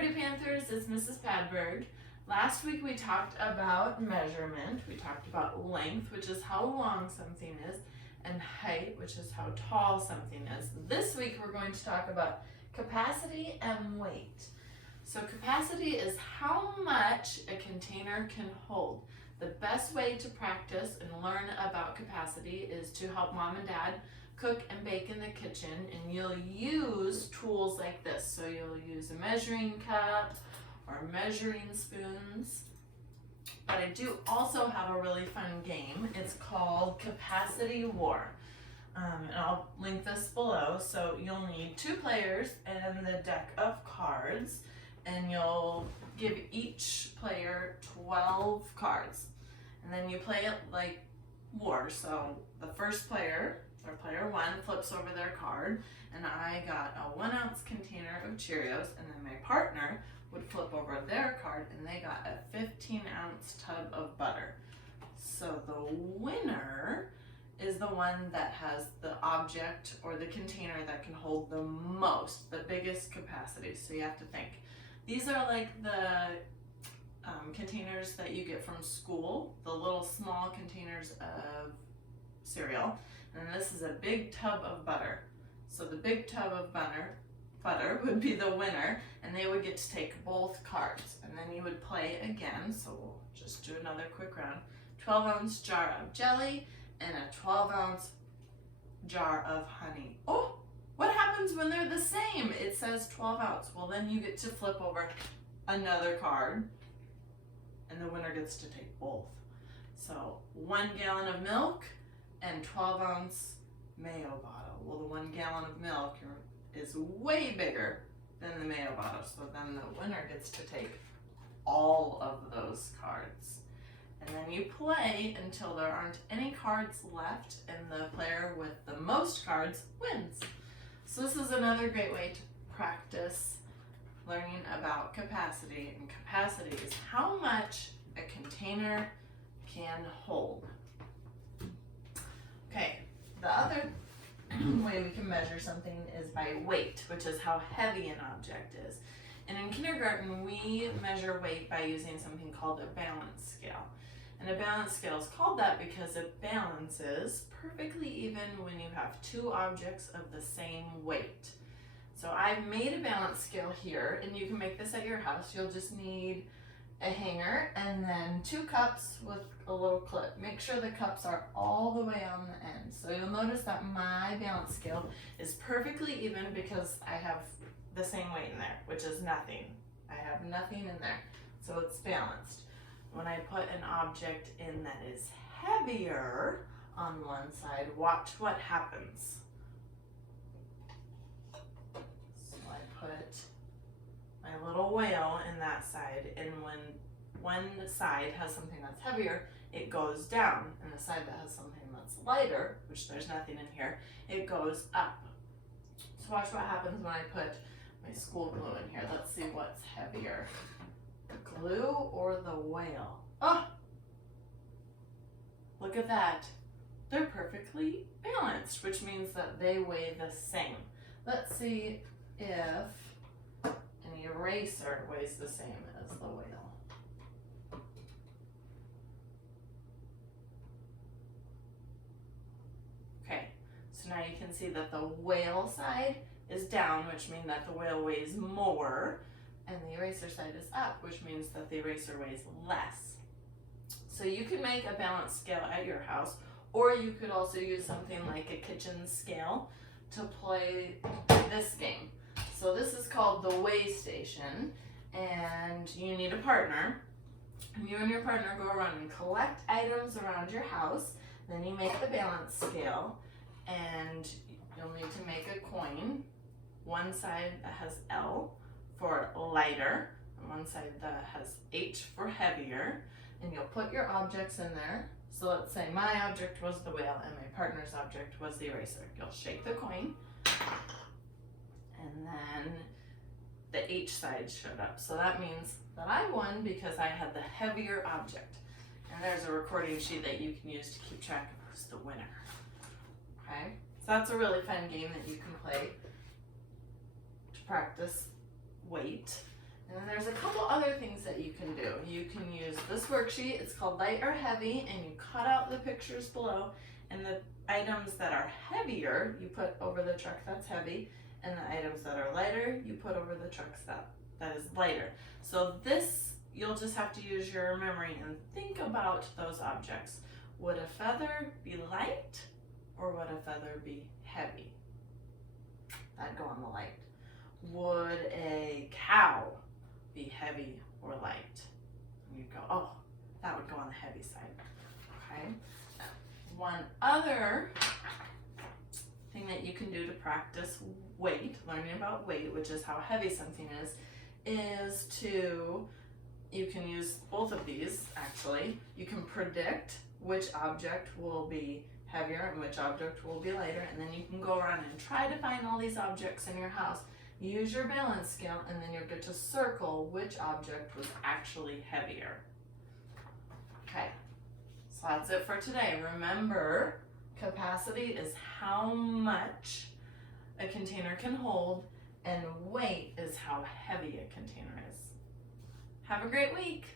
Scaredy Panthers, it's Mrs. Padberg. Last week we talked about measurement. We talked about length, which is how long something is, and height, which is how tall something is. This week we're going to talk about capacity and weight. So capacity is how much a container can hold. The best way to practice and learn about capacity is to help mom and dad cook and bake in the kitchen, and you'll use tools like this. So you'll use a measuring cup or measuring spoons. But I do also have a really fun game. It's called Capacity War. And I'll link this below. So you'll need 2 players and the deck of cards, and you'll give each player 12 cards. And then you play it like war. So the first player, or player 1, flips over their card, and I got a 1-ounce container of Cheerios, and then my partner would flip over their card and they got a 15-ounce tub of butter. So the winner is the one that has the object or the container that can hold the most, the biggest capacity. So you have to think. These are like the containers that you get from school, the little small containers of cereal. And this is a big tub of butter. So the big tub of butter would be the winner, and they would get to take both cards. And then you would play again, so we'll just do another quick round. 12-ounce jar of jelly and a 12-ounce jar of honey. Oh, what happens when they're the same? It says 12-ounce. Well, then you get to flip over another card, and the winner gets to take both. So 1 gallon of milk and 12-ounce mayo bottle. Well, the 1 gallon of milk is way bigger than the mayo bottle, so then the winner gets to take all of those cards. And then you play until there aren't any cards left, and the player with the most cards wins. So this is another great way to practice learning about capacity, and capacity is how much a container can hold. Okay, the other way we can measure something is by weight, which is how heavy an object is. And in kindergarten, we measure weight by using something called a balance scale. And a balance scale is called that because it balances perfectly even when you have 2 objects of the same weight. So I've made a balance scale here, and you can make this at your house. You'll just need a hanger and then 2 cups with a little clip. Make sure the cups are all the way on the end. So you'll notice that my balance scale is perfectly even because I have the same weight in there, which is nothing. I have nothing in there, so it's balanced. When I put an object in that is heavier on one side, watch what happens. So I put my little whale in that side, and when one side has something that's heavier, it goes down, and the side that has something that's lighter, which there's nothing in here, it goes up. So watch what happens when I put my school glue in here. Let's see what's heavier, the glue or the whale. Oh, look at that. They're perfectly balanced, which means that they weigh the same. Let's see if an eraser weighs the same as the whale. Okay, so now you can see that the whale side is down, which means that the whale weighs more, and the eraser side is up, which means that the eraser weighs less. So you can make a balance scale at your house, or you could also use something like a kitchen scale to play this game. So this is called the weigh station, and you need a partner. And you and your partner go around and collect items around your house. Then you make the balance scale, and you'll need to make a coin. One side that has L for lighter, and one side that has H for heavier. And you'll put your objects in there. So let's say my object was the whale and my partner's object was the eraser. You'll shake the coin, and then the H side showed up. So that means that I won because I had the heavier object. And there's a recording sheet that you can use to keep track of who's the winner. Okay, so that's a really fun game that you can play to practice weight. And then there's a couple other things that you can do. You can use this worksheet, it's called light or heavy, and you cut out the pictures below, and the items that are heavier, you put over the truck that's heavy, and the items that are lighter, you put over the trucks that is lighter. So this, you'll just have to use your memory and think about those objects. Would a feather be light, or would a feather be heavy? That'd go on the light. Would a cow be heavy or light? And you go, oh, that would go on the heavy side. Okay. One other thing that you can do to practice weight, learning about weight, which is how heavy something is you can use both of these actually. You can predict which object will be heavier and which object will be lighter, and then you can go around and try to find all these objects in your house. Use your balance scale, and then you'll get to circle which object was actually heavier. Okay, so that's it for today. Remember, capacity is how much a container can hold, and weight is how heavy a container is. Have a great week.